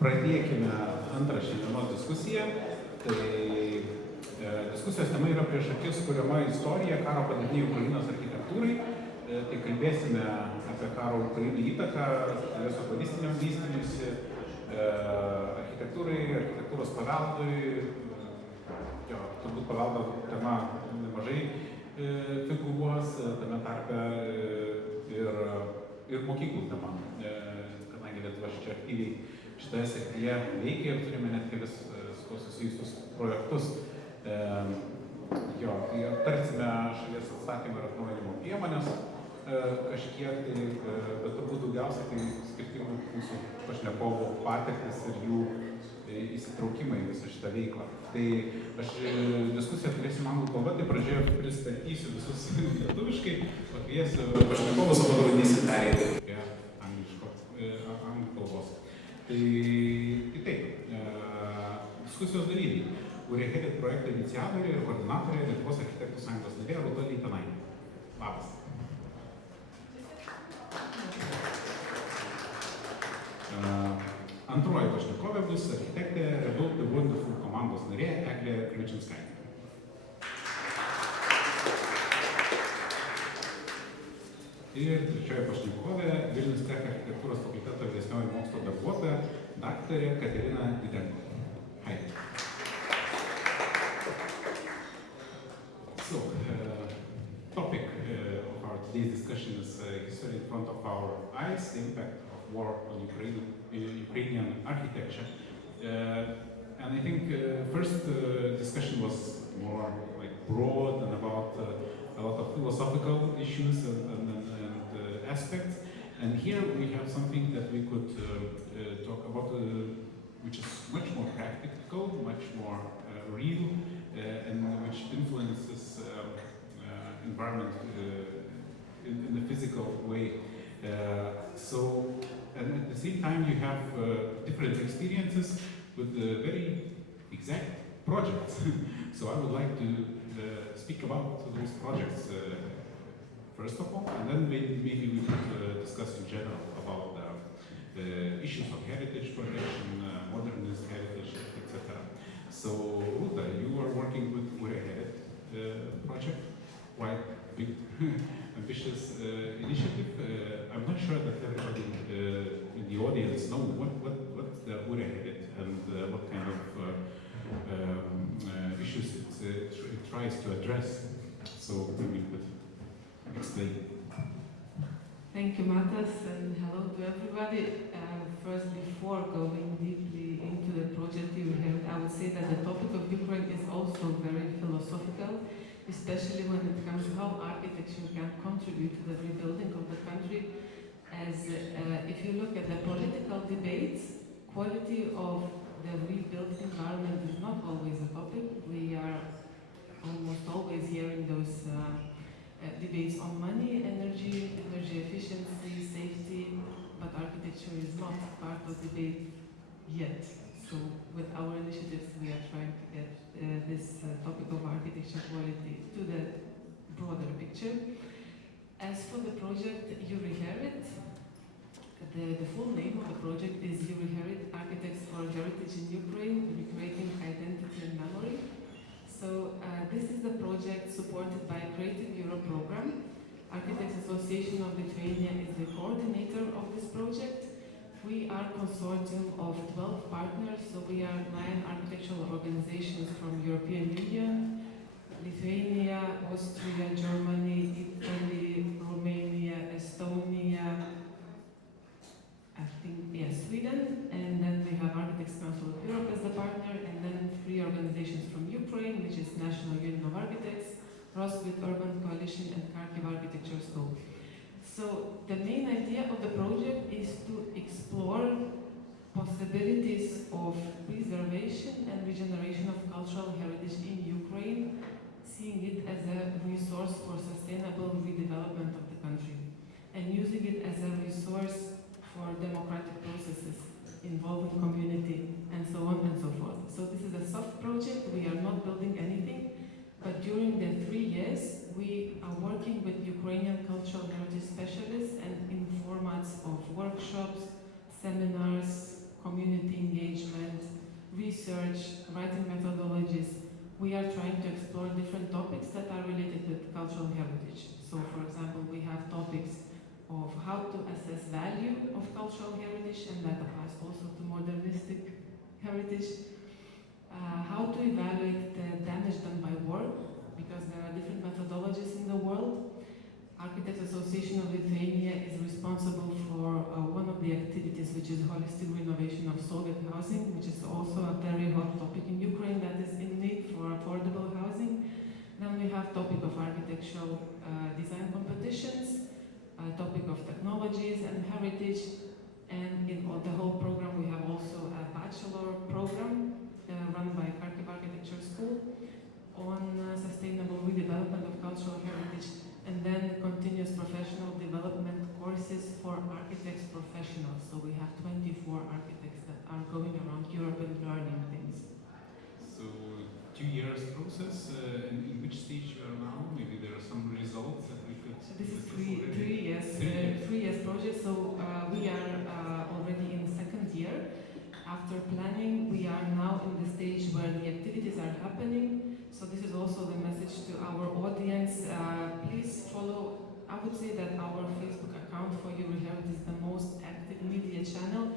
Pradėkime antrą šiandienos diskusiją. Tai diskusijos tema yra Prieš akis, kuriama istorija, karo padariniai Ukrainos architektūrai. Tai kalbėsime apie karo Ukrainai įtaką, jos urbanistiniam vystymuisi, architektūrai, architektūros paveldui. Turbūt paveldo tema nemažai figūruos, tame tarpe ir mokyklų tema, kadangi Lietuvos čia aktyviai šitoje srityje veikia ir turime net kelis su to susijusius projektus. Tai aptarsime šalies atstatymo ir atnaujinimo priemonės kažkiek, bet turbūt daugiausiai tai skirtingų mūsų pašnekovų patirtis ir jų įsitraukimai į visą šitą veiklą. Tai aš diskusiją turėsiu anglų kalba, tai pradžioje pristatysiu visus lietuviškai, pakviesiu pašnekovus, o padarysim perėti prie anglų kalbos. Tai taip, diskusijos dalyviai. UREHERIT projekto iniciatorė ir koordinatorė Lietuvos architektų sąjungos narė Rūta Leitanaitė. Labas. Antroji pašnekovė bus architektė Rebuild the Wonderful komandos narė Eglė Kliučinskaitė. Ir trečioji pašnekovė VILNIUS TECH Architektūros fakulteto vyresnioji mokslo darbuotoja daktarė Kateryna Didenko. Hi. So, topic of our today's discussion is history in front of our eyes, the impact of war on Ukrainian architecture. And I think first discussion was more like broad and about a lot of philosophical issues and aspects. And here we have something that we could talk about, which is much more practical, much more real, and which influences environment in the physical way. And at the same time you have different experiences with very exact projects. So I would like to speak about those projects first of all, and then maybe we could discuss in general about the issues of heritage protection, modernist heritage, etc. So, Rūta, you are working with UREHERIT project, quite big, ambitious initiative. I'm not sure that everybody in the audience know what's the UREHERIT and what kind of issues it tries to address. So maybe you could explain. Thank you, Matas, and hello to everybody. First, before going deeply into the project UREHERIT, I would say that the topic of Ukraine is also very philosophical, especially when it comes to how architecture can contribute to the rebuilding of the country. As if you look at the political debates, quality of the rebuilt environment is not always a topic. We are almost always hearing those debates on money, energy efficiency, safety, but architecture is not part of the debate yet. So with our initiatives, we are trying to get this topic of architecture quality to the broader picture. As for the project UREHERIT, the full name of the project is UREHERIT Architects for Heritage in Ukraine, Recreating Identity and Memory. So this is the project supported by Creative Europe program. Architects Association of Lithuania is the coordinator of this project. We are a consortium of 12 partners, so we are 9 architectural organizations from European Union, Lithuania, Austria, Germany, Italy, Romania, Estonia, I think, yes, Sweden, and then we have Architects Council of Europe as the partner, and then 3 organizations from Ukraine, which is National Union of Architects, Roswith Urban Coalition, and Kharkiv Architecture School. So the main idea of the project is to explore possibilities of preservation and regeneration of cultural heritage in Ukraine, seeing it as a resource for sustainable redevelopment of the country, and using it as a resource for democratic processes involving community, and so on and so forth. So this is a soft project. We are not building anything, but during the 3 years, we are working with Ukrainian cultural heritage specialists and in formats of workshops, seminars, community of cultural heritage, and that applies also to modernistic heritage. How to evaluate the damage done by work, because there are different methodologies in the world. Architects Association of Lithuania is responsible for one of the activities, which is holistic renovation of Soviet housing, which is also a very hot topic in Ukraine that is in need for affordable housing. Then we have topic of architectural design competitions, topic of technologies and heritage, and in the whole program we have also a bachelor program run by Kharkiv Architecture School on sustainable redevelopment of cultural heritage, and then continuous professional development courses for architects professionals. So we have 24 architects that are going around Europe and learning things. So 2 years process, in which stage you are now? Maybe there are some results that we could... This is three years project, so we are already in second year. After planning, we are now in the stage where the activities are happening. So this is also the message to our audience. Please follow, I would say that our Facebook account for UREHERIT is the most active media channel.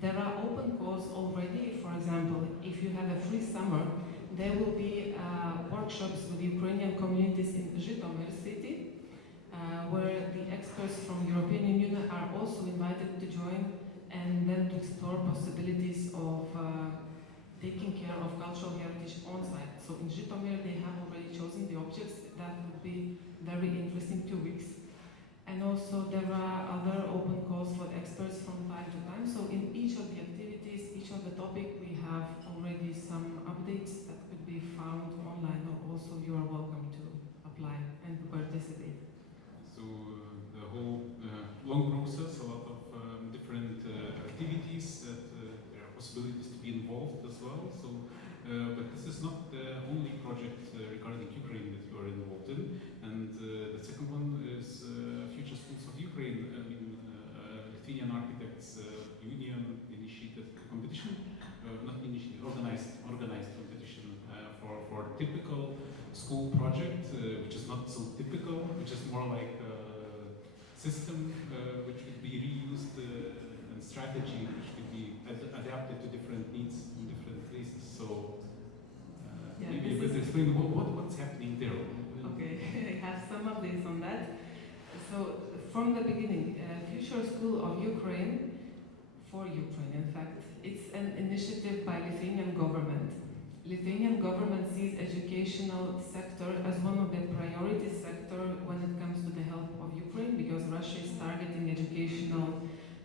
There are open calls already. For example, if you have a free summer, there will be workshops with Ukrainian communities in Zhytomyr city, where the experts from European Union are also invited to join and then to explore possibilities of taking care of cultural heritage on site. So in Zhytomyr they have already chosen the objects. That would be very interesting 2 weeks. And also there are other open calls for experts from time to time. So in each of the activities, each of the topic, we have already some updates that could be found online, or also you are welcome to apply and to participate. So the whole long process, a lot of different activities that there are possibilities to be involved as well. So, but this is not the only project regarding Ukraine that you are involved in. And the second one is Future Schools of Ukraine. Lithuanian Architects Union initiated a competition, not initiated, organized competition for typical school project, which is not so typical, which is more like system which could be reused and strategy which could be adapted to different needs in different places. So maybe you could explain what's happening there. Okay, I have some updates on that. So from the beginning, Future School of Ukraine, for Ukraine in fact, it's an initiative by Lithuanian government. Lithuanian government sees educational sector as one of the priority sector when it comes to the help of Ukraine, because Russia is targeting educational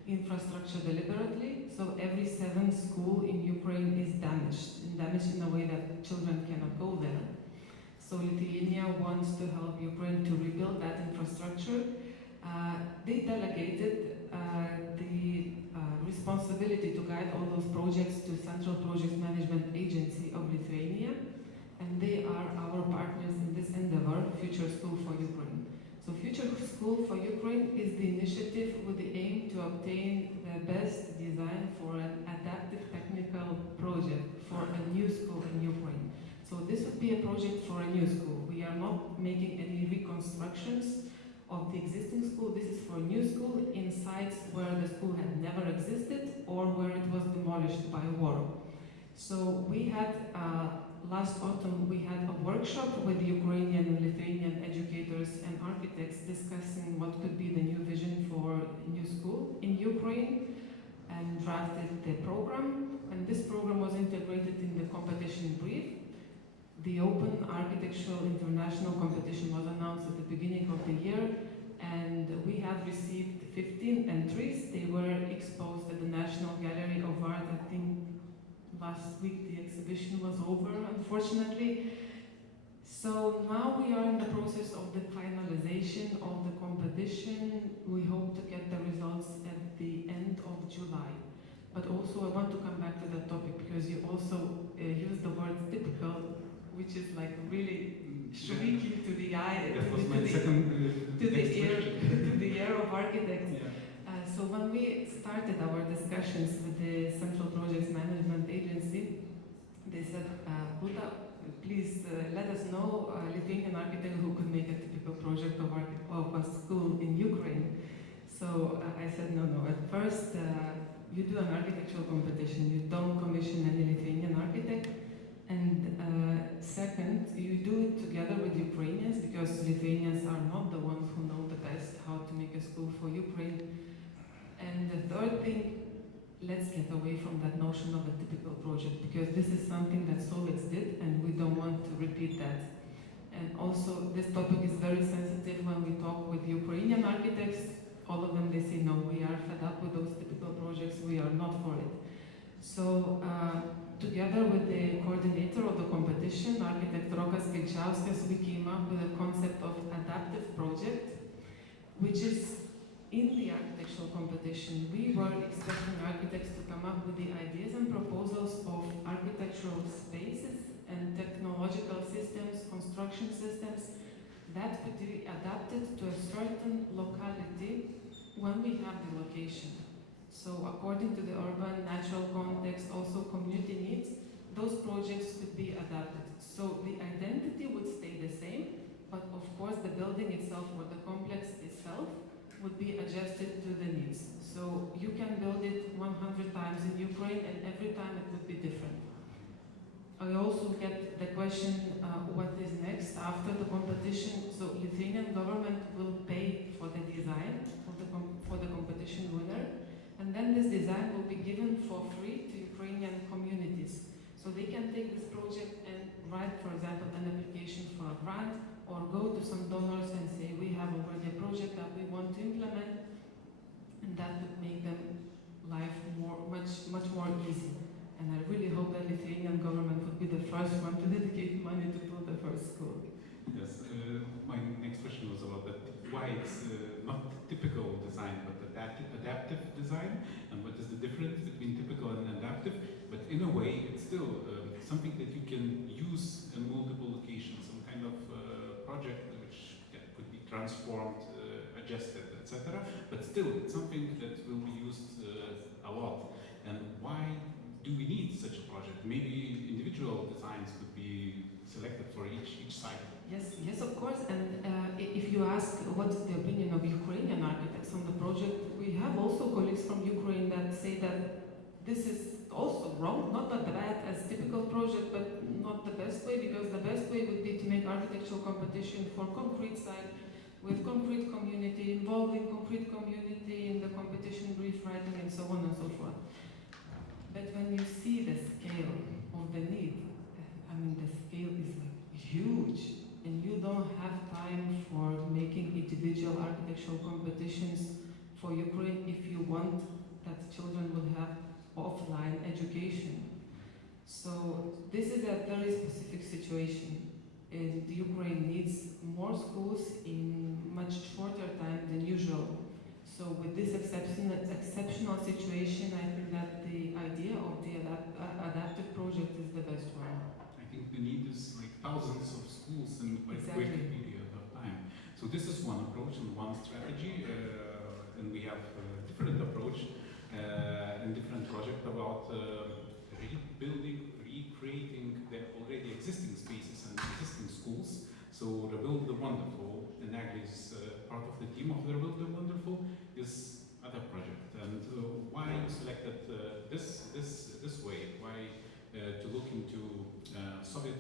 infrastructure deliberately. So every 7th school in Ukraine is damaged in a way that children cannot go there. So Lithuania wants to help Ukraine to rebuild that infrastructure. They delegated the responsibility to guide all those projects to Central Project Management Agency of Lithuania, and they are our partners in this endeavor, Future School for Ukraine. So Future School for Ukraine is the initiative with the aim to obtain the best design for an adaptive technical project for a new school in Ukraine. So this would be a project for a new school. We are not making any reconstructions of the existing school. This is for a new school in sites where the school had never existed or where it was demolished by war. So we had, last autumn, we had a workshop with Ukrainian and Lithuanian educators and architects discussing what could be the new vision for a new school in Ukraine, and drafted the program. And this program was integrated in the competition brief. The Open Architectural International Competition was announced at the beginning of the year, and we have received 15 entries. They were exposed at the National Gallery of Art. I think last week the exhibition was over, unfortunately. So now we are in the process of the finalization of the competition. We hope to get the results at the end of July. But also I want to come back to that topic because you also used the word typical, which is like really shrieking to the eye, to the ear of architects. Yeah. So when we started our discussions with the Central Projects Management Agency, they said, Rūta, please let us know a Lithuanian architect who could make a typical project of a school in Ukraine. So I said, no. At first, you do an architectural competition, you don't commission any Lithuanian architect. And second, you do it together with Ukrainians, because Lithuanians are not the ones who know the best how to make a school for Ukraine. And the third thing, let's get away from that notion of a typical project, because this is something that Soviets did and we don't want to repeat that. And also, this topic is very sensitive when we talk with Ukrainian architects. All of them, they say, no, we are fed up with those typical projects, we are not for it. So, together with the coordinator of the competition, architect Rokas Gaičiauskas, we came up with a concept of adaptive project, which is in the architectural competition. We were expecting architects to come up with the ideas and proposals of architectural spaces and technological systems, construction systems that could be adapted to a certain locality when we have the location. So according to the urban, natural context, also community needs, those projects could be adapted. So the identity would stay the same, but of course the building itself or the complex itself would be adjusted to the needs. So you can build it 100 times in Ukraine and every time it would be different. I also get the question, what is next after the competition? So Lithuanian government will pay for the design for the competition winner, and then this design will be given for free to Ukrainian communities. So they can take this project and write, for example, an application for a grant, or go to some donors and say, we have already a project that we want to implement, and that would make them life much more easy. And I really hope that Lithuanian government would be the first one to dedicate money to build the first school. Yes, my next question was about that, why it's not typical design, but adaptive design, and what is the difference between typical and adaptive, but in a way it's still something that you can use in multiple locations, some kind of project which could be transformed, adjusted, etc. But still, it's something that will be used a lot. And why do we need such a project? Maybe individual designs could be selected for each site. Yes, of course. And if you ask what's the opinion of Ukrainian architects on the project, we have also colleagues from Ukraine that say that this is also wrong, not that bad as typical project, but not the best way, because the best way would be to make architectural competition for concrete site with concrete community, involving concrete community in the competition brief writing and so on and so forth. But when you see the scale of the need, I mean, the scale is like huge, and you don't have time for making individual architectural competitions for Ukraine if you want that children will have offline education. So this is a very specific situation, and Ukraine needs more schools in much shorter time than usual. So with this exceptional situation, I think that the idea of the adaptive project is the best one. I think the need is like thousands of schools in like quick period of time. So this is one approach and one strategy, and we have a different approach and different project about rebuilding, recreating the already existing spaces and existing schools. So Rebuild the Wonderful, and Eglė is part of the team of the Rebuild the Wonderful, is other project. And why you selected this way? Why to look into Soviet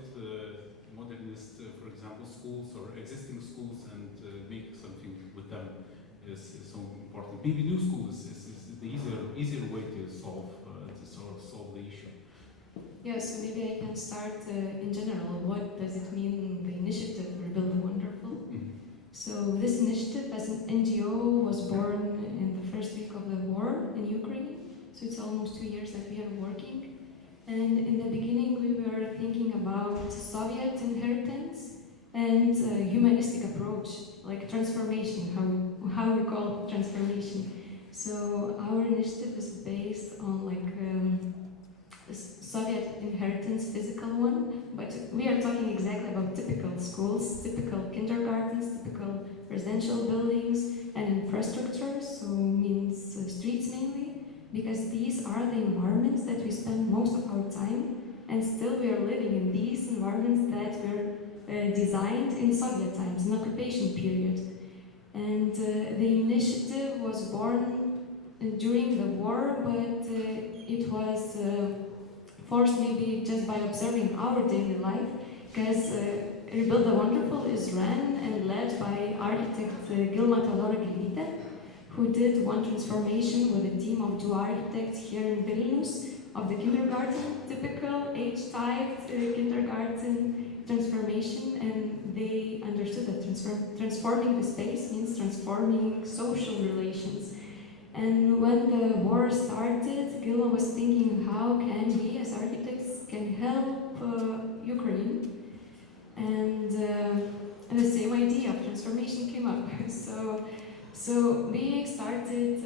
modernist, for example, schools or existing schools and make something with them is so important. Maybe new schools is the easier way to solve the issue. Yes, so maybe I can start in general. What does it mean, the initiative Rebuild the Wonderful? So this initiative as an NGO was born in the first week of the war in Ukraine. So it's almost 2 years that we are working. And in the beginning we were thinking about Soviet inheritance and humanistic approach, like transformation, how we call transformation. So our initiative is based on like Soviet inheritance, physical one, but we are talking exactly about typical schools, typical kindergartens, typical residential buildings and infrastructure, so means streets mainly, because these are the environments that we spend most of our time, and still we are living in these environments that were designed in Soviet times, in occupation period. And the initiative was born during the war, but it was forced maybe just by observing our daily life, because Rebuild the Wonderful is ran and led by architect Gilma, who did one transformation with a team of 2 architects here in Vilnius of the kindergarten, typical age-typed kindergarten transformation, and they understood that transforming the space means transforming social relations. And when the war started, Gilma was thinking, how can we as architects can help Ukraine? And the same idea of transformation came up. So we started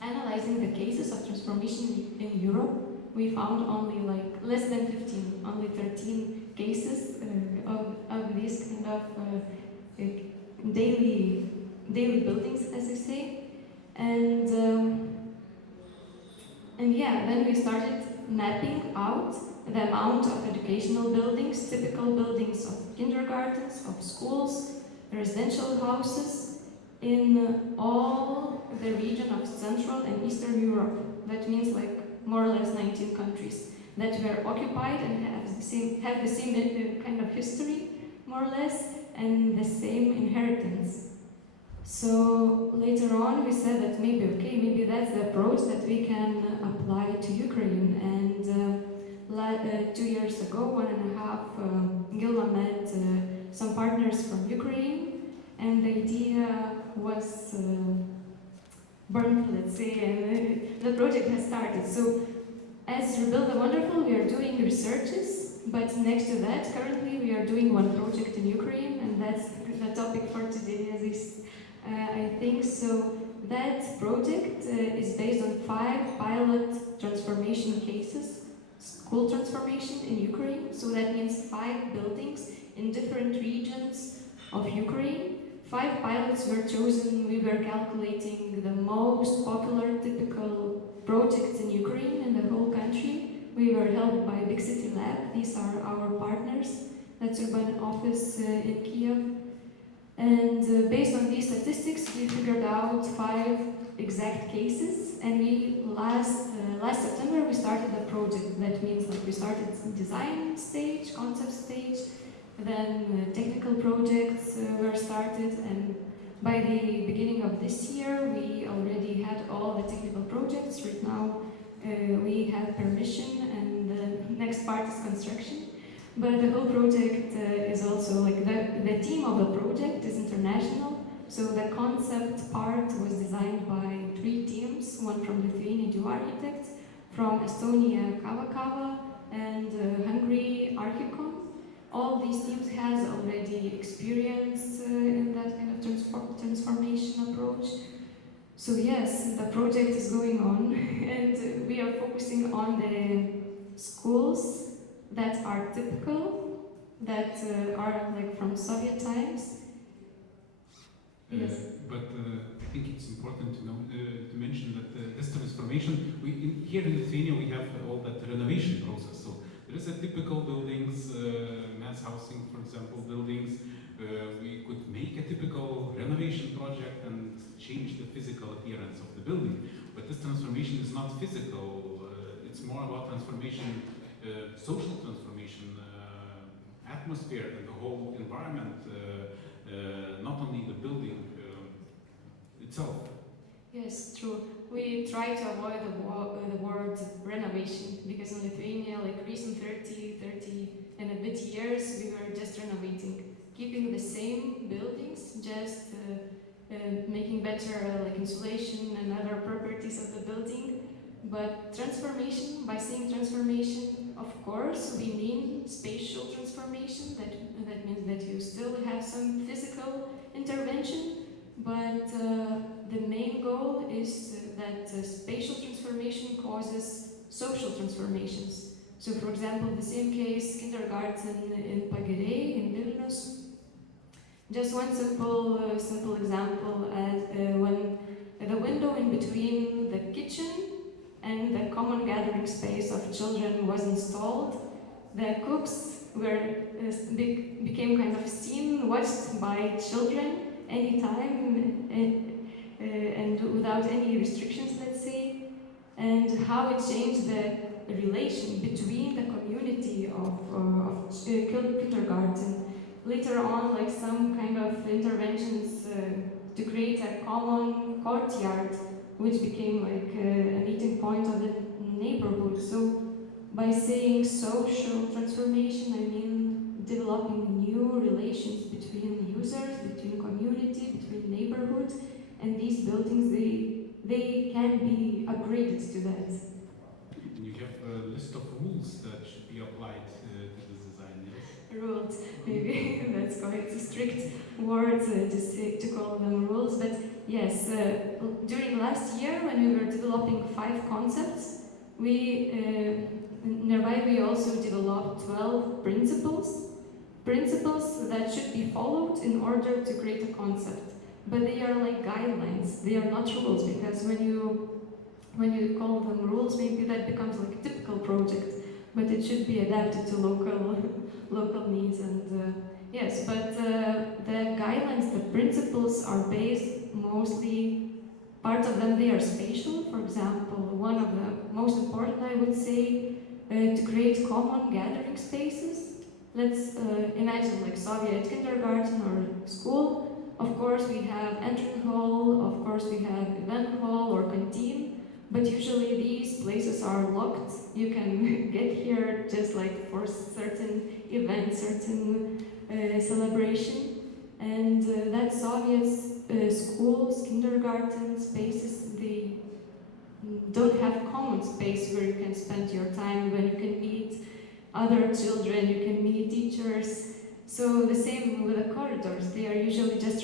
analyzing the cases of transformation in Europe. We found only like less than 15, only 13 cases of these kind of daily buildings, as they say. And yeah, then we started mapping out the amount of educational buildings, typical buildings of kindergartens, of schools, residential houses in all the region of Central and Eastern Europe. That means like more or less 19 countries that were occupied and have the same kind of history, more or less, and the same inheritance. So later on we said that maybe that's the approach that we can apply to Ukraine. And 2 years ago, 1.5, Gilma met some partners from Ukraine, and the idea was born, let's say, and the project has started. So as Rebuild the Wonderful, we are doing researches, but next to that, currently we are doing one project in Ukraine, and that's the topic for today, I think. So that project is based on 5 pilot transformation cases, school transformation in Ukraine. So that means 5 buildings in different regions of Ukraine. 5 pilots were chosen. We were calculating the most popular typical projects in Ukraine and the whole country. We were helped by Big City Lab. These are our partners. That's Urban Office in Kiev. And based on these statistics, we figured out 5 exact cases. And we last September we started the project. That means that we started design stage, concept stage. Then technical projects were started, and by the beginning of this year we already had all the technical projects. Right now we have permission, and the next part is construction. But the whole project is also like the team of the project is international. So the concept part was designed by 3 teams, one from Lithuania, 2 architects, from Estonia, Kava, and Hungary, ARCHICON. All these teams has already experience in that kind of transformation approach. So yes, the project is going on, and we are focusing on the schools that are typical, that are like from Soviet times. Yes. But I think it's important to know to mention that this transformation, here in Lithuania we have all that renovation process. So there is a typical buildings, mass housing, for example, buildings. We could make a typical renovation project and change the physical appearance of the building. But this transformation is not physical. It's more about transformation, social transformation, atmosphere and the whole environment, not only the building itself. Yes, true. We try to avoid the word renovation, because in Lithuania, like recent 30 and a bit years, we were just renovating, keeping the same buildings, just making better like insulation and other properties of the building. But transformation, by saying transformation, of course, we mean spatial transformation. That means that you still have some physical intervention, but the main goal is that spatial transformation causes social transformations. So, for example, the same case, kindergarten in Padariniai in Vilnius. Just one simple example, when the window in between the kitchen and the common gathering space of children was installed, the cooks became kind of seen, watched by children anytime and without any restrictions, let's say, and how it changed the relation between the community of kindergarten. Later on, like some kind of interventions to create a common courtyard, which became like a meeting point of the neighborhood. So by saying social transformation, I mean developing new relations between users, between community, between neighborhoods, and these buildings, they can be upgraded to that. You have a list of rules that should be applied to this design, yes? Rules, maybe that's quite a strict word to call them rules, but yes, during last year when we were developing 5 concepts, nearby we also developed 12 principles that should be followed in order to create a concept. But they are like guidelines, they are not rules, because when you call them rules, maybe that becomes like a typical project, but it should be adapted to local needs. And yes, but the guidelines, the principles are based mostly, part of them they are spatial. For example, one of the most important, I would say, to create common gathering spaces. Let's imagine like Soviet kindergarten or school. Of course we have entry hall, of course we have event hall or canteen, but usually these places are locked. You can get here just like for certain events, certain celebration. And that Soviet schools, kindergarten spaces, they don't have common space where you can spend your time, when you can meet other children, you can meet teachers. So the same with the corridors, they are usually just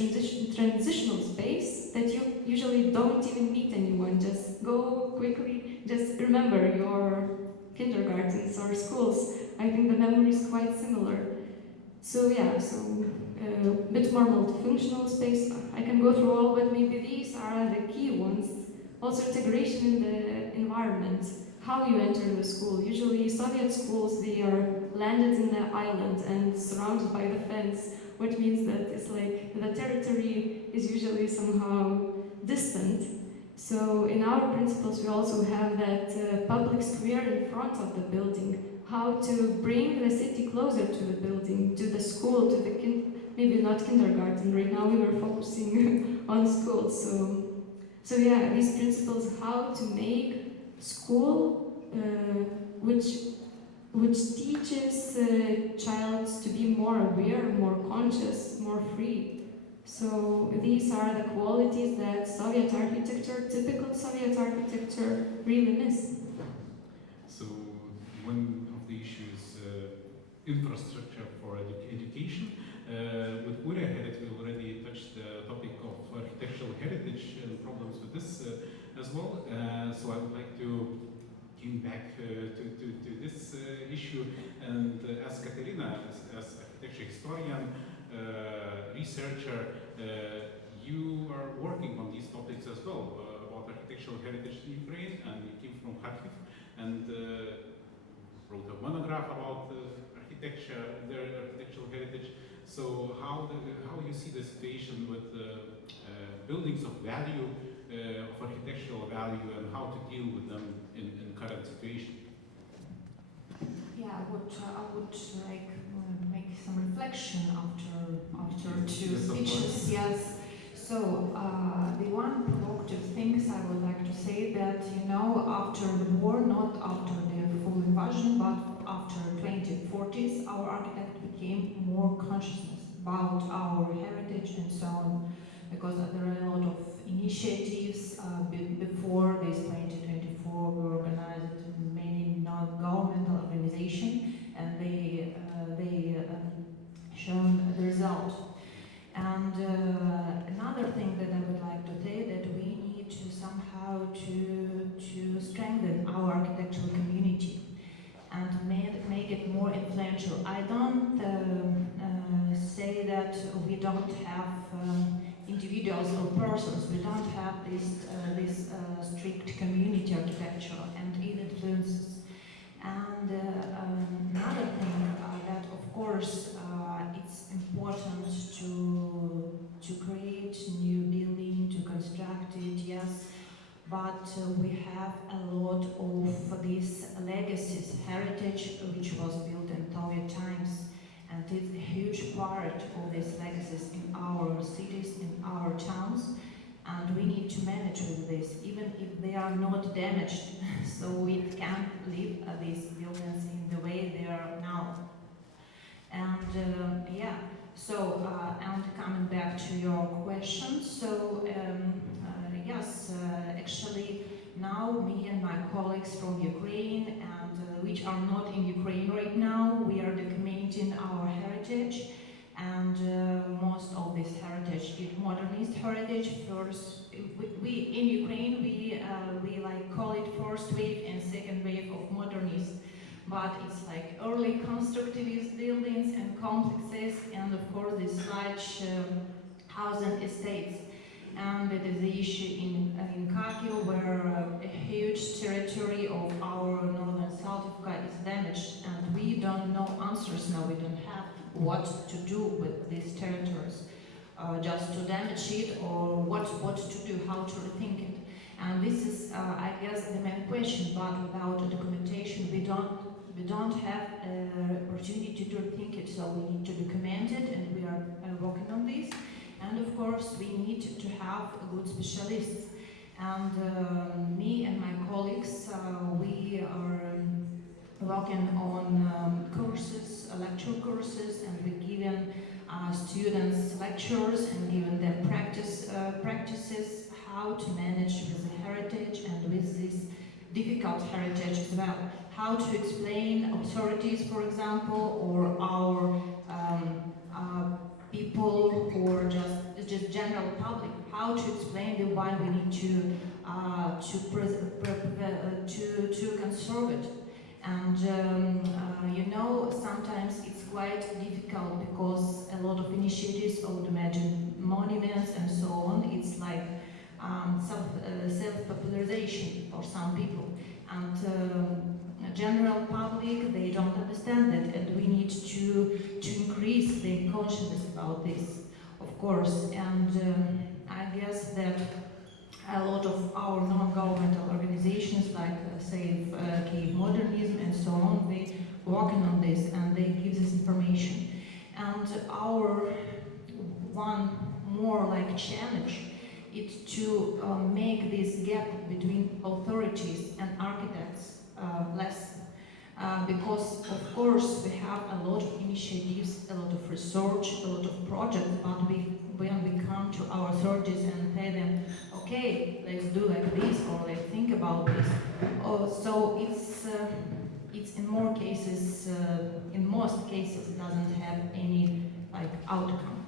transitional space that you usually don't even meet anyone. Just go quickly, just remember your kindergartens or schools. I think the memory is quite similar. So yeah, a bit more multifunctional space. I can go through all, but maybe these are the key ones. Also integration in the environment, how you enter the school. Usually Soviet schools, they are landed in the island and surrounded by the fence, which means that it's like the territory is usually somehow distant. So in our principles we also have that public square in front of the building, how to bring the city closer to the building, to the school, to the maybe not kindergarten. Right now we were focusing on schools. So yeah, these principles, how to make school which teaches child to be more aware, more conscious, more free. So these are the qualities that Soviet architecture, typical Soviet architecture, really miss. So one of the issues, infrastructure for education. With UREHERIT, we already touched the topic of architectural heritage and problems with this as well. So I would like to come back to this issue and ask Kateryna, as architecture historian, researcher, you are working on these topics as well, about architectural heritage in Ukraine, and you came from Kharkiv and wrote a monograph about architecture, their architectural heritage. So how you see the situation with buildings of value, of architectural value, and how to deal with them in current situation? Yeah, I would like make some reflection after two Yes, of speeches. course. Yes. So the one provocative things I would like to say that after the war, not after the full invasion, but after 2040s, our architect became more consciousness about our heritage and so on, because there are a lot of initiatives before this 2024 were organized in many non-governmental organizations, and they shown the result. And another thing that I would like to say, that we need to somehow to strengthen our architectural community and make it more influential. I don't say that we don't have individuals or persons. We don't have this strict community architecture and it influences. And another thing that of course it's important to create new building, to construct but we have a lot of these legacies, heritage, which was built in Soviet times. And it's a huge part of these legacies in our cities, in our towns. And we need to manage with this, even if they are not damaged. So we can't leave these buildings in the way they are now. And yeah, so, and coming back to your question, so yes, actually now me and my colleagues from Ukraine, and which are not in Ukraine right now, we are documenting our heritage. And most of this heritage is modernist heritage. First, we in Ukraine we like call it first wave and second wave of modernist, but it's like early constructivist buildings and complexes, and of course these large housing estates. And it is the issue in Kharkiv, where a huge territory of our northern Saltivka is damaged, and we don't know answers now. We don't have what to do with these territories, just to damage it, or what to do, how to rethink it. And this is, I guess, the main question. But without documentation, we don't have an opportunity to rethink it. So we need to document it, and we are working on this. And of course, we need to have good specialists. And me and my colleagues, we are working on courses, lecture courses, and we're giving students lectures and giving them practices how to manage with the heritage and with this difficult heritage as well. How to explain authorities, for example, or our people, or just general public, how to explain the why we need to conserve it. And you know, sometimes it's quite difficult because a lot of initiatives would imagine monuments and so on. It's like self-popularization for some people. And general public, they don't understand that, and we need to increase the consciousness about this, of course. And I guess that a lot of our non-governmental organizations, like say Kyiv Modernism and so on, they working on this and they give this information. And our one more like challenge is to make this gap between authorities and architects less. Because of course we have a lot of initiatives, a lot of research, a lot of projects, but when we come to our authorities and tell them, okay, let's do like this, or let's think about this. So it's in more cases, in most cases, doesn't have any like outcome.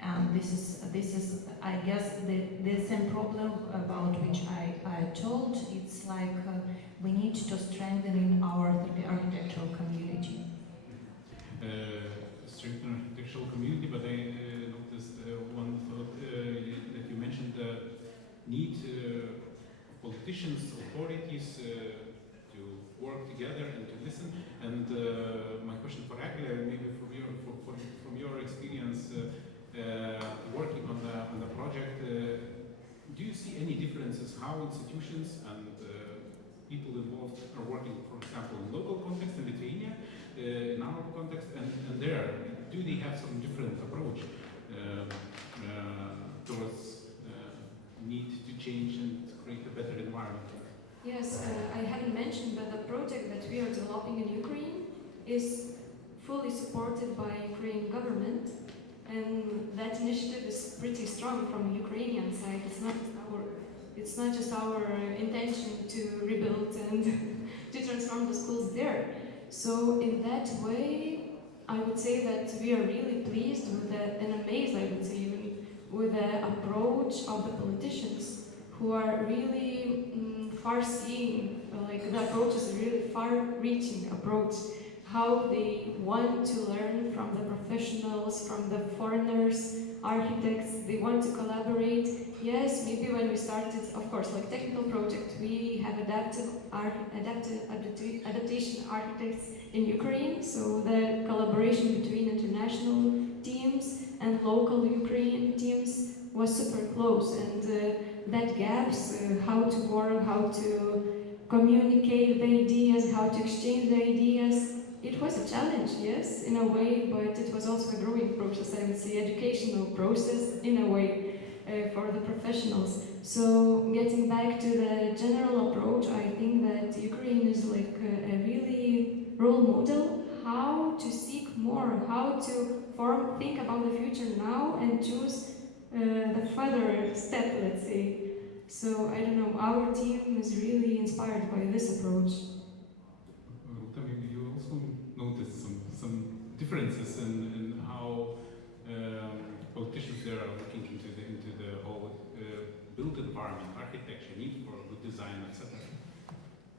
And this is I guess the same problem about which I told. It's like we need to strengthen our architectural community. Strengthen architectural community, but I noticed one thought that you mentioned the need politicians, authorities to work together and to listen. And my question for Eglė, maybe from your experience working on the project, do you see any differences how institutions and people involved are working, for example, in local context in Lithuania, in our context, and there? Do they have some different approach towards need to change and create a better environment? Yes, I haven't mentioned, but the project that we are developing in Ukraine is fully supported by Ukrainian government, and that initiative is pretty strong from the Ukrainian side. It's not just our intention to rebuild and to transform the schools there. So in that way, I would say that we are really pleased with and amazed, I would say, even with the approach of the politicians, who are really far-seeing. Like the approach is a really far-reaching approach. How they want to learn from the professionals, from the foreigners, architects. They want to collaborate. Yes, maybe when we started, of course, like technical project, we have adaptation architects in Ukraine. So the collaboration between international teams and local Ukrainian teams was super close. And that gaps, how to work, how to communicate the ideas, how to exchange the ideas. It was a challenge, yes, in a way, but it was also a growing process, I would say, educational process in a way for the professionals. So getting back to the general approach, I think that Ukraine is like a really role model how to seek more, how to think about the future now and choose the further step, let's say. So I don't know, our team is really inspired by this approach. Rūta, maybe you also noticed some differences in how politicians there are looking into the whole built environment, architecture, need for good design, etc.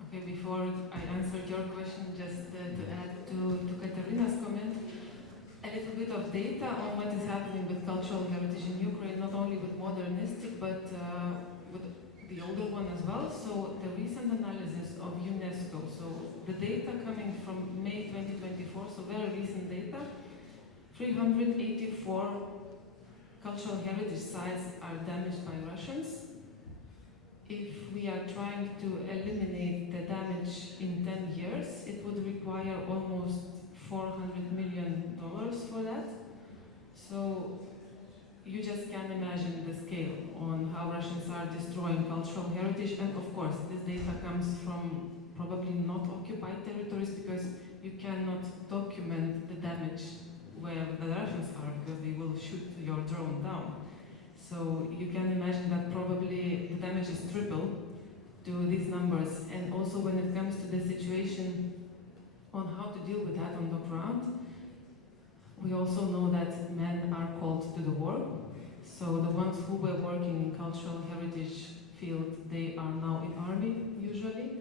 Okay, before I answer your question, just to add to Kateryna's comment, a little bit of data on what is happening with cultural heritage in Ukraine, not only with modernistic, but with the older one as well. So the recent analysis of UNESCO, so the data coming from May 2024, so very recent data, 384 cultural heritage sites are damaged by Russians. If we are trying to eliminate the damage in 10 years, it would require almost $400 million for that. So you just can't imagine the scale on how Russians are destroying cultural heritage. And of course, this data comes from probably not occupied territories, because you cannot document the damage where the Russians are, because they will shoot your drone down. So you can imagine that probably the damage is triple to these numbers. And also when it comes to the situation on how to deal with that on the ground, we also know that men are called to the war. So the ones who were working in cultural heritage field, they are now in army usually.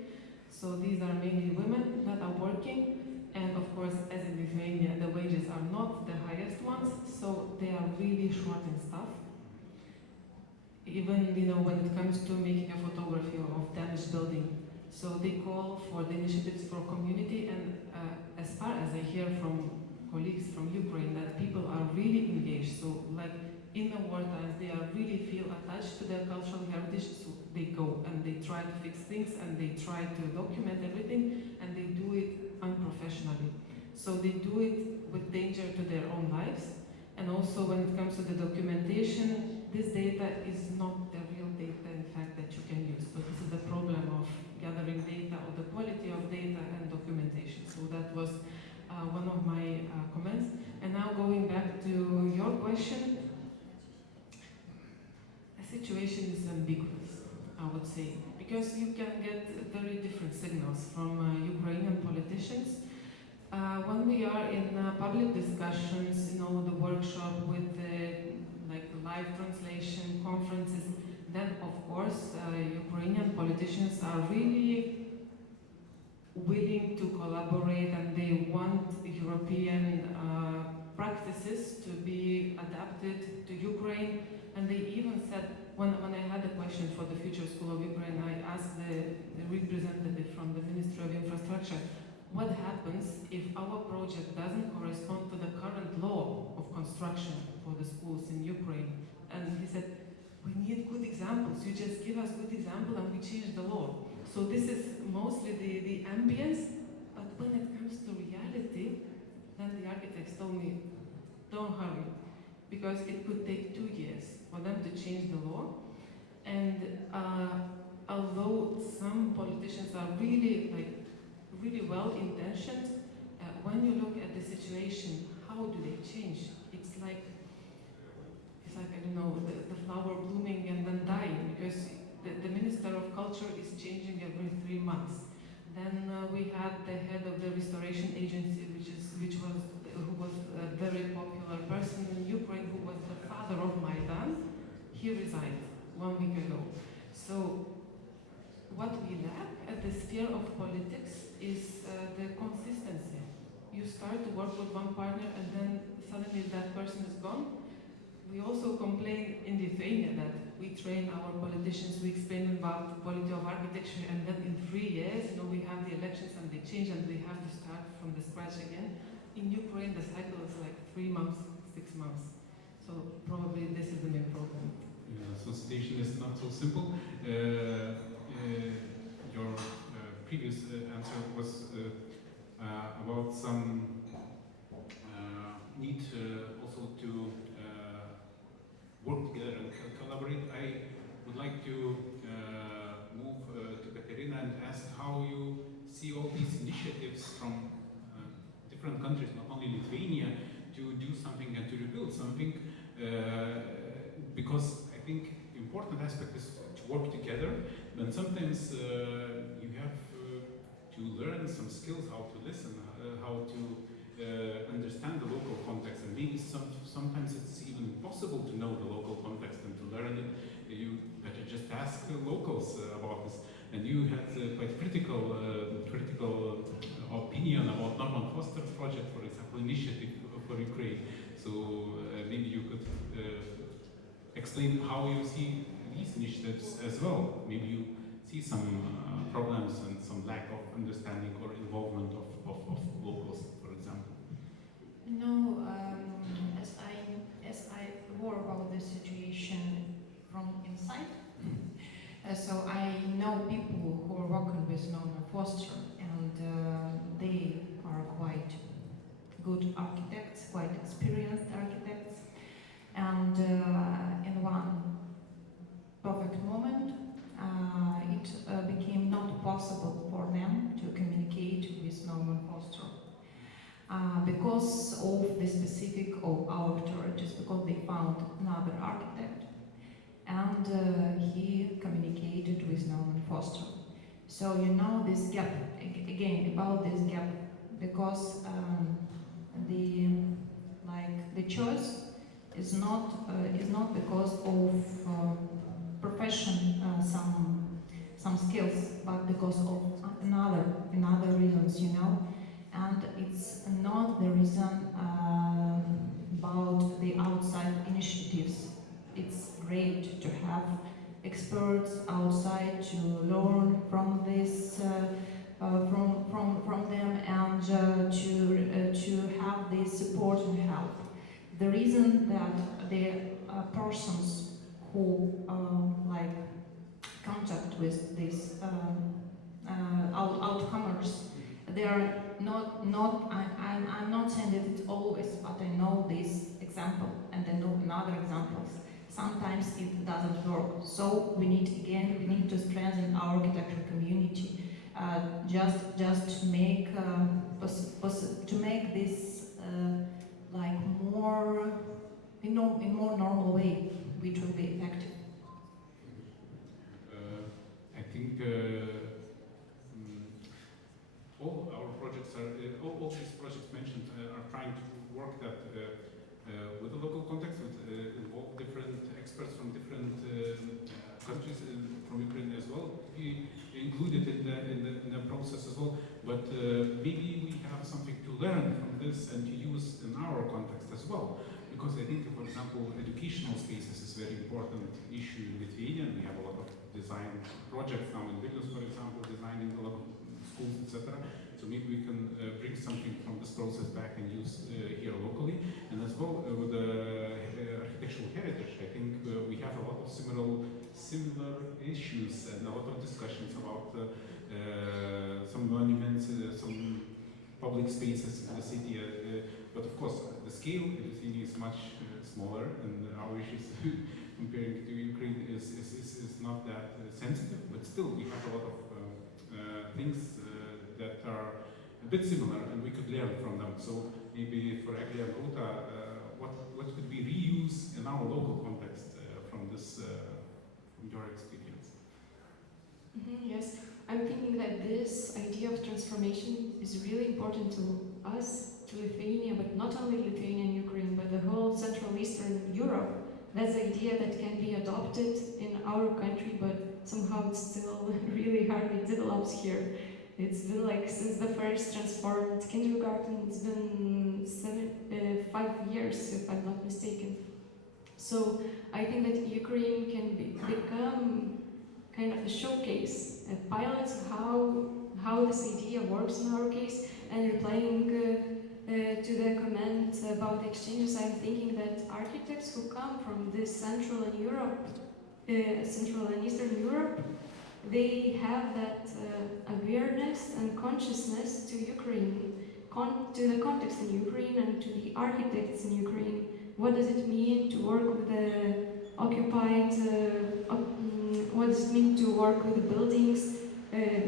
So these are mainly women that are working. And of course, as in Lithuania, the wages are not the highest ones, so they are really short in staff. Even, when it comes to making a photography of damaged building. So they call for the initiatives for community, and as far as I hear from colleagues from Ukraine, that people are really engaged. So like in the war times, they are really feel attached to their cultural heritage, so they go and they try to fix things and they try to document everything, and they do it unprofessionally. So they do it with danger to their own lives. And also when it comes to the documentation, this data is not the real data, in fact, that you can use. So this is the problem of gathering data, or the quality of data and documentation. So that was one of my comments. And now going back to your question, the situation is ambiguous, I would say, because you can get very different signals from Ukrainian politicians. When we are in public discussions, the workshop with like live translation, conferences, then of course Ukrainian politicians are really willing to collaborate, and they want European practices to be adapted to Ukraine. And they even said, when I had a question for the Future School of Ukraine, I asked the representative from the Ministry of Infrastructure, what happens if our project doesn't correspond to the current law of construction for the schools in Ukraine? And he said, we need good examples. You just give us good example and we change the law. So this is mostly the ambience, but when it comes to reality, then the architects told me, don't hurry, because it could take 2 years for them to change the law. And although some politicians are really well intentioned, when you look at the situation, how do they change? It's like I don't know, the flower blooming and then dying, because the Minister of Culture is changing every 3 months. Then we had the head of the Restoration Agency, who was a very popular person in Ukraine, who was the father of Maidan. He resigned 1 week ago. So what we lack at the sphere of politics is the consistency. You start to work with one partner and then suddenly that person is gone. We also complain in Lithuania that we train our politicians, we explain about the quality of architecture, and then in 3 years, we have the elections and they change and we have to start from the scratch again. In Ukraine, the cycle is like 3 months, 6 months. So probably this is the main problem. So situation is not so simple. Your previous answer was about some need also to work together and collaborate. I would like to move to Kateryna and ask how you see all these initiatives from different countries, not only Lithuania, to do something and to rebuild something, because I think important aspect is to work together. Then sometimes you have to learn some skills, how to listen, how to understand the local context, and maybe sometimes it's even impossible to know the local context and to learn it. You better just ask the locals about this. And you had quite critical opinion about Norman Foster project, for example, initiative for Ukraine. So maybe you could explain how you see these initiatives as well. Maybe you see some problems and some lack of understanding or involvement of locals, for example. No, as I work about the situation from inside, so I know people who are working with Norman Foster, and they are quite good architects, quite experienced architects, and in one perfect moment, it became not possible for them to communicate with Norman Foster because of the specific of our authorities, because they found another architect, and he communicated with Norman Foster. So you know this gap, again about this gap, because the choice is not because of profession, some skills, but because of another reasons, you know. And it's not the reason about the outside initiatives. It's great to have experts outside to learn from this, from them, and to have this support and help. The reason that the persons who contact with these outcomers, they are not. I'm not saying that it's always, but I know this example and I know another examples. Sometimes it doesn't work. So we need to strengthen our architectural community, just to make this more in more normal way, which will be effective. I think all our projects are all these projects mentioned are trying to work that with the local context, involve different experts from different countries, from Ukraine as well, be included in the process as well. But maybe we have something to learn from this and to use in our context as well. Because I think, for example, educational spaces is a very important issue in Lithuania. We have a lot of design projects now in VILNIUS, for example, designing a lot of schools, etc. So maybe we can bring something from this process back and use here locally. And as well with the architectural heritage, I think we have a lot of similar issues and a lot of discussions about some monuments, some public spaces in the city. But of course, the scale in Lithuania is much smaller, and our issues comparing to Ukraine is not that sensitive. But still, we have a lot of things that are a bit similar, and we could learn from them. So maybe for Eglė and Rūta, what could we reuse in our local context from this, from your experience? Yes, I'm thinking that this idea of transformation is really important to us, to Lithuania, but not only Lithuania and Ukraine, but the whole Central Eastern Europe. That's the idea that can be adopted in our country, but somehow it's still really hardly develops here. It's been like since the first transformed kindergarten, it's been 5 years, if I'm not mistaken. So I think that Ukraine can become kind of a showcase, a pilot how this idea works in our case, and replying to the comment about exchanges, I'm thinking that architects who come from this Central and Eastern Europe, they have that awareness and consciousness to Ukraine, to the context in Ukraine and to the architects in Ukraine. What does it mean to work with the occupied, what does it mean to work with the buildings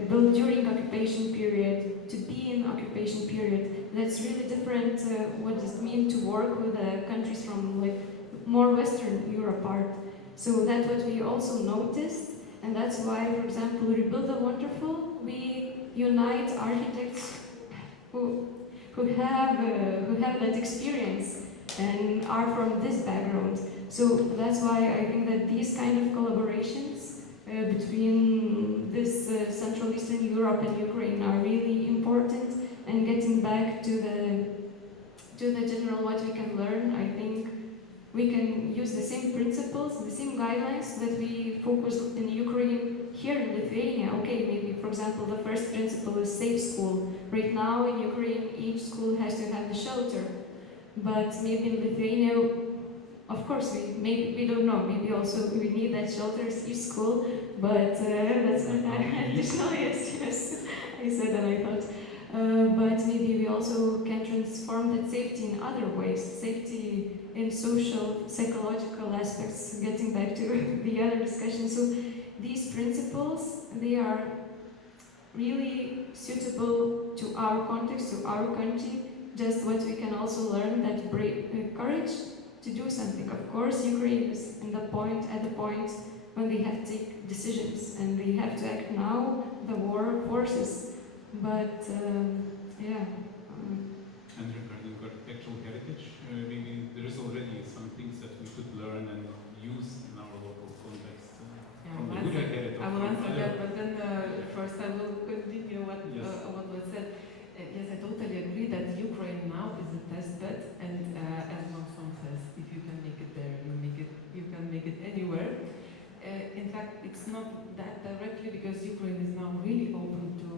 built during occupation period, to be in occupation period? That's really different. What does it mean to work with countries from like more Western Europe part? So that's what we also noticed, and that's why, for example, Rebuild the Wonderful, we unite architects who have that experience and are from this background. So that's why I think that these kind of collaborations between this Central Eastern Europe and Ukraine are really important. And getting back to the general what we can learn, I think we can use the same principles, the same guidelines that we focus in Ukraine here in Lithuania. Okay, maybe for example the first principle is safe school. Right now in Ukraine each school has to have the shelter, but maybe in Lithuania, of course we don't know, maybe also we need that shelters each school, but that's additional. Yes, I said that I thought. But maybe we also can transform that safety in other ways, safety in social, psychological aspects, getting back to the other discussion. So these principles, they are really suitable to our context, to our country, just what we can also learn, that courage to do something. Of course, Ukraine is at the point when they have to take decisions and they have to act now, the war forces. But yeah. And regarding architectural heritage, maybe there is already some things that we could learn and use in our local context. From the UREHERIT. I will answer that, but then first I will continue what was said. Yes, I totally agree that Ukraine now is a test bed, and as Monson says, if you can make it there, you can make it anywhere. In fact, it's not that directly, because Ukraine is now really open to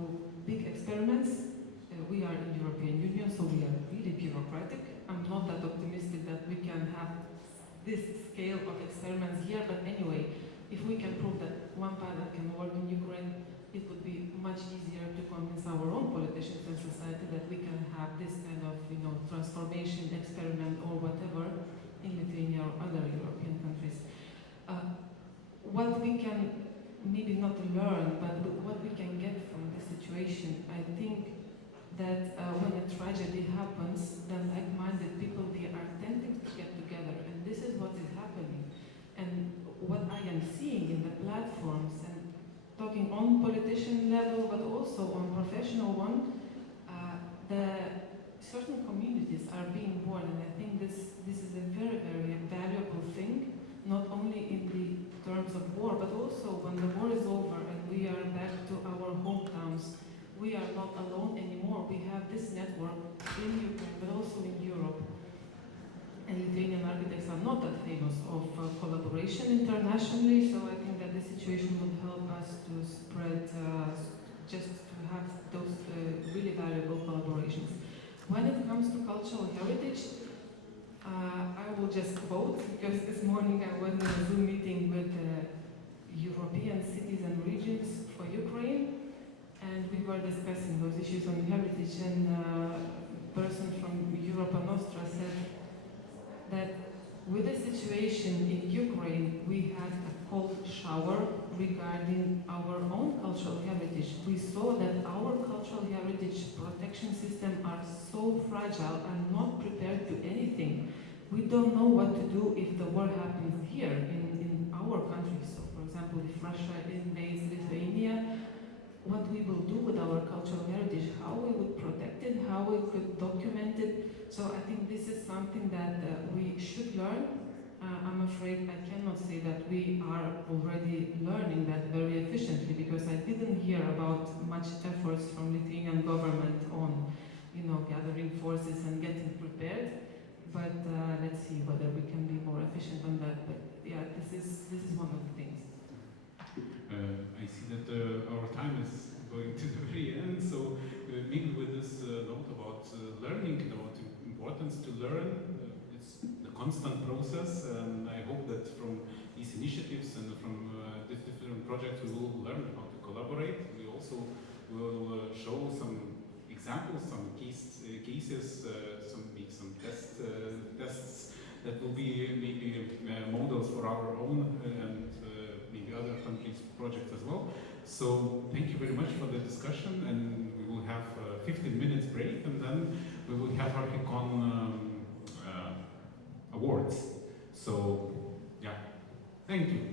big experiments. We are in European Union, so we are really bureaucratic. I'm not that optimistic that we can have this scale of experiments here, but anyway, if we can prove that one pilot can work in Ukraine, it would be much easier to convince our own politicians and society that we can have this kind of, transformation experiment or whatever in Lithuania or other European countries. What we can maybe not learn, but what we can get from this situation, I think that when a tragedy happens, then like-minded people, they are tending to get together, and this is what is happening. And what I am seeing in the platforms, and talking on politician level, but also on professional one, the certain communities are being born, and I think this is a very, very valuable thing, not only in the terms of war, but also when the war is over and we are back to our hometowns. We are not alone anymore. We have this network in Ukraine, but also in Europe. And Lithuanian architects are not that famous of collaboration internationally, so I think that the situation would help us to spread, just to have those really valuable collaborations. When it comes to cultural heritage, I will just quote, because this morning I was in a Zoom meeting with European cities and regions for Ukraine, and we were discussing those issues on heritage, and a person from Europa Nostra said that with the situation in Ukraine, we had a cold shower regarding our own cultural heritage. We saw that our cultural heritage protection system are so fragile and not prepared to anything. We don't know what to do if the war happens here in our country. So, for example, if Russia invades Lithuania, what we will do with our cultural heritage, how we would protect it, how we could document it. So I think this is something that we should learn. I'm afraid I cannot say that we are already learning that very efficiently, because I didn't hear about much efforts from Lithuanian government on, gathering forces and getting prepared. But let's see whether we can be more efficient on that. But yeah, this is one of the things. I see that our time is going to the very end, so maybe with this note about learning, about happens to learn. It's the constant process, and I hope that from these initiatives and from these different projects we will learn how to collaborate. We also will show some examples, some cases, some tests that will be maybe models for our own and maybe other countries' projects as well. So thank you very much for the discussion, and we will have a 15 minutes break, and then we will have ARCHICON awards. So yeah, thank you.